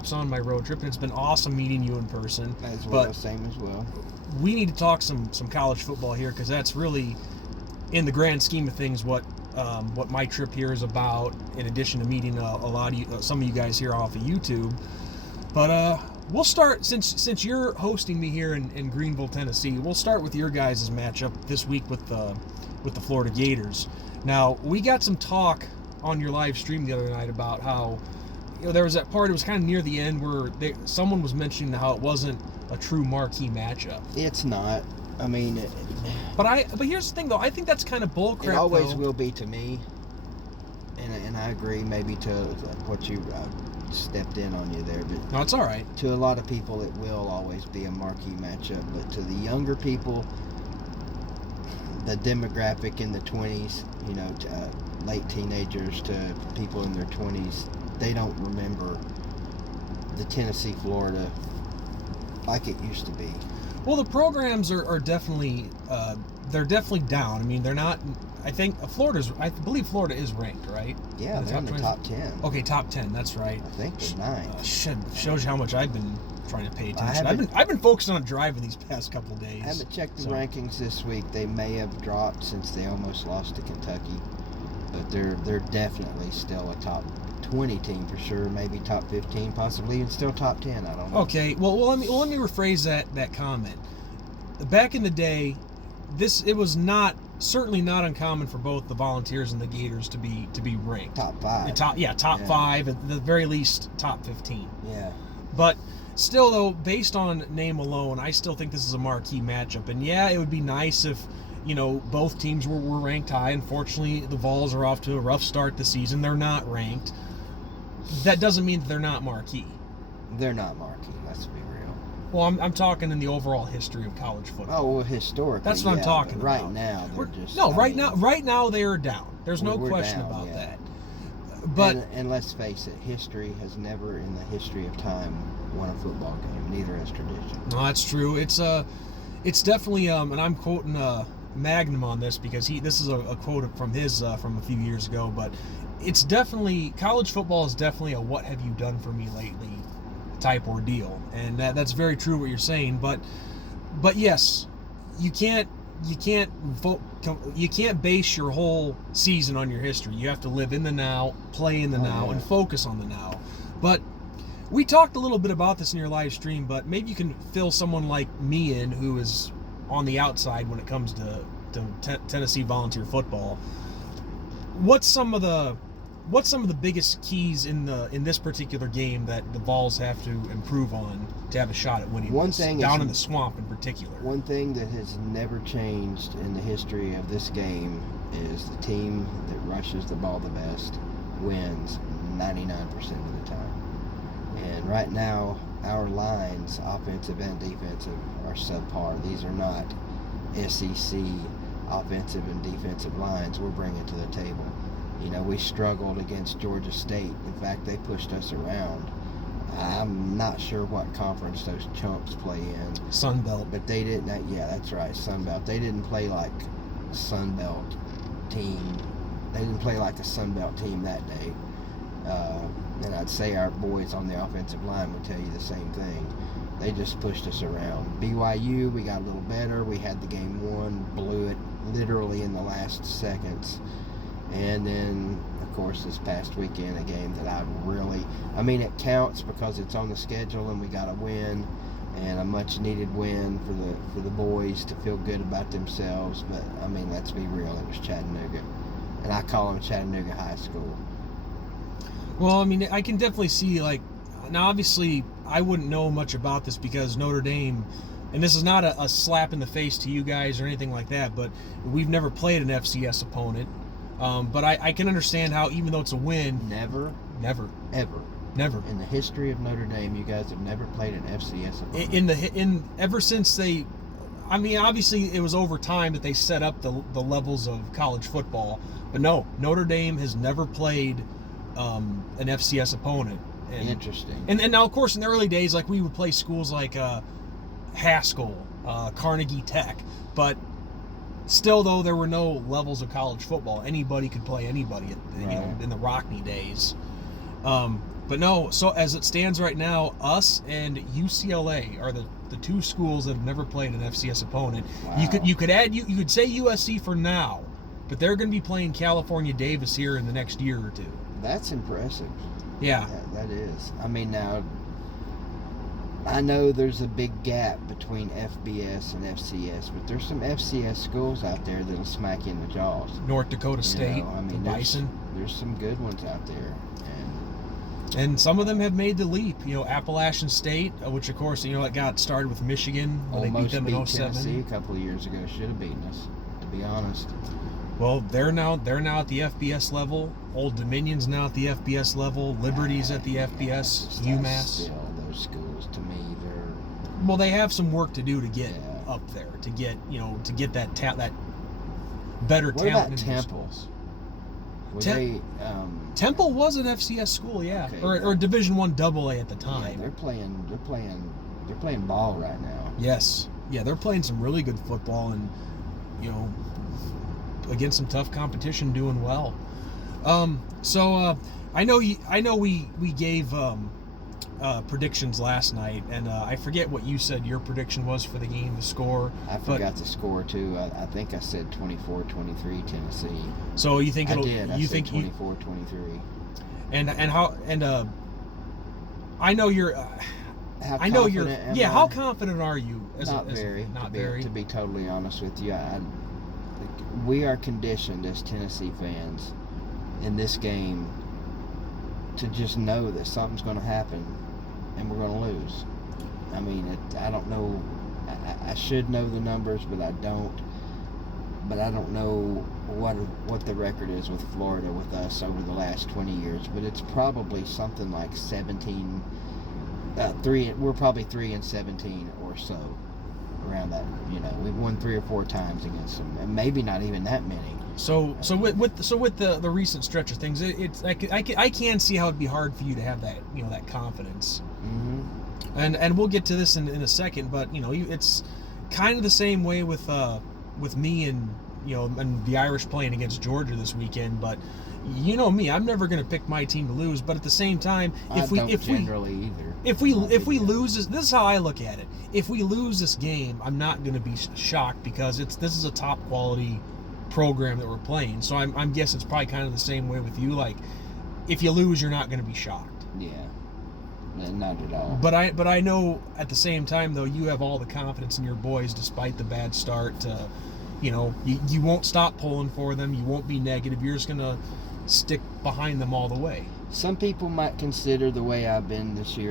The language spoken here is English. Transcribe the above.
stops on my road trip, and it's been awesome meeting you in person. As well, same as well. We need to talk some college football here, because that's really, in the grand scheme of things, what my trip here is about, in addition to meeting a lot of you, some of you guys here off of YouTube. But we'll start, since you're hosting me here in Greenville, Tennessee, we'll start with your guys' matchup this week with the Florida Gators. Now, we got some talk on your live stream the other night about how, there was that part, it was kind of near the end, where someone was mentioning how it wasn't a true marquee matchup. It's not. I mean... But here's the thing, though. I think that's kind of bullcrap, It always will be to me. And I agree maybe to what you stepped in on you there. But no, it's all right. To a lot of people, it will always be a marquee matchup. But to the younger people, the demographic in the 20s, late teenagers to people in their 20s, they don't remember the Tennessee-Florida like it used to be. Well, the programs are definitely they're definitely down. I mean, they're not. I believe Florida is ranked, right? Yeah, they're in the top 10. Okay, top 10. That's right. I think they're 9. Shows you how much I've been trying to pay attention. I've been focusing on driving these past couple of days. I haven't checked the rankings this week. They may have dropped since they almost lost to Kentucky, but they're definitely still a top 20 team for sure. Maybe top 15, possibly even still top 10. I don't know. Okay, well let me rephrase that comment. Back in the day, it was certainly not uncommon for both the Volunteers and the Gators to be ranked top 5. Top 5, at the very least top 15. Yeah. But still, though, based on name alone, I still think this is a marquee matchup. And yeah, it would be nice if both teams were ranked high. Unfortunately, the Vols are off to a rough start this season. They're not ranked. That doesn't mean that they're not marquee. They're not marquee. Let's be real. Well, I'm talking in the overall history of college football. Oh, well, historically, that's what I'm talking about. Right now, they're just... No, right now they are down. There's no question about that. But and let's face it, history has never in the history of time won a football game. Neither has tradition. No, that's true. It's definitely and I'm quoting Magnum on this, because this is a quote from his from a few years ago, but it's definitely, college football is definitely a what have you done for me lately type ordeal, and that's very true what you're saying. But yes, you can't base your whole season on your history. You have to live in the now, play in the now, and focus on the now. But we talked a little bit about this in your live stream, but maybe you can fill someone like me in, who is on the outside when it comes to Tennessee Volunteer football. What's some of the biggest keys in this particular game that the Vols have to improve on to have a shot at winning? One thing down in the swamp in particular. One thing that has never changed in the history of this game is the team that rushes the ball the best wins 99% of the time. And right now, our lines, offensive and defensive, are subpar. These are not SEC offensive and defensive lines we're bringing to the table. We struggled against Georgia State. In fact, they pushed us around. I'm not sure what conference those chumps play in. Sun Belt. But they didn't. Yeah, that's right, Sun Belt. They didn't play like a Sun Belt team. They didn't play like a Sun Belt team that day. And I'd say our boys on the offensive line would tell you the same thing. They just pushed us around. BYU, we got a little better. We had the game won, blew it literally in the last seconds. And then, of course, this past weekend, a game that it counts because it's on the schedule and we got a win, and a much-needed win for the boys to feel good about themselves. But, let's be real, it was Chattanooga. And I call them Chattanooga High School. Well, I can definitely see, now obviously I wouldn't know much about this because Notre Dame, and this is not a slap in the face to you guys or anything like that, but we've never played an FCS opponent. But I can understand how, even though it's a win... Never. Ever. Never. In the history of Notre Dame, you guys have never played an FCS opponent. Ever since they... obviously it was over time that they set up the levels of college football. But no, Notre Dame has never played an FCS opponent. Interesting. And now, of course, in the early days, we would play schools like Haskell, Carnegie Tech. But still, though, there were no levels of college football. Anybody could play anybody, in the Rockney days. But no, so as it stands right now, us and UCLA are the two schools that have never played an FCS opponent. Wow. You could say USC for now, but they're going to be playing California Davis here in the next year or two. That's impressive. Yeah. That is. I mean, now, I know there's a big gap between FBS and FCS, but there's some FCS schools out there that'll smack you in the jaws. North Dakota State, You know, I mean, the Bison. There's some good ones out there. And some of them have made the leap. You know, Appalachian State, which of course, you know, it got started with Michigan when they beat them in 07. Tennessee a couple of years ago. Should have beaten us, to be honest. Well, they're now at the FBS level. Old Dominion's now at the FBS level. Liberty's at the FBS. UMass. Still, those schools to me, they're. Well, they have some work to do to get up there, to get that that better What talent. about in Temple? Temple was an FCS school, yeah, Okay, or Division I AA at the Yeah, time. they're playing ball right now. Yes, yeah, they're playing some really good football, and you know, against some tough competition, doing well. So I know we gave predictions last night, and I forget what you said your prediction was for the game, the score. I forgot the score too. I think I said 24-23 Tennessee. So you think it'll? I did. You said think 24-23. And how and I know you're. How confident are you? Not very. To be totally honest with you, we are conditioned as Tennessee fans in this game to just know that something's going to happen and we're going to lose. I mean, I don't know. I should know the numbers, but I don't. But I don't know what the record is with Florida with us over the last 20 years. But it's probably something like 17. We're probably 3-17 or so, around that. You know, we've won 3 or 4 times against them, and maybe not even that many. So with the recent stretch of things, I can see how it'd be hard for you to have that, you know, that confidence. Mm-hmm. And we'll get to this in a second, but you know, it's kind of the same way with me and, you know, and the Irish playing against Georgia this weekend. But you know me, I'm never going to pick my team to lose. But at the same time, if we lose this is how I look at it. If we lose this game, I'm not going to be shocked, because this is a top quality program that we're playing. So I'm guessing it's probably kind of the same way with you. Like, if you lose, you're not going to be shocked. Yeah, not at all. But I know at the same time, though, you have all the confidence in your boys despite the bad start. You know, you won't stop pulling for them. You won't be negative. You're just going to stick behind them all the way. Some people might consider the way I've been this year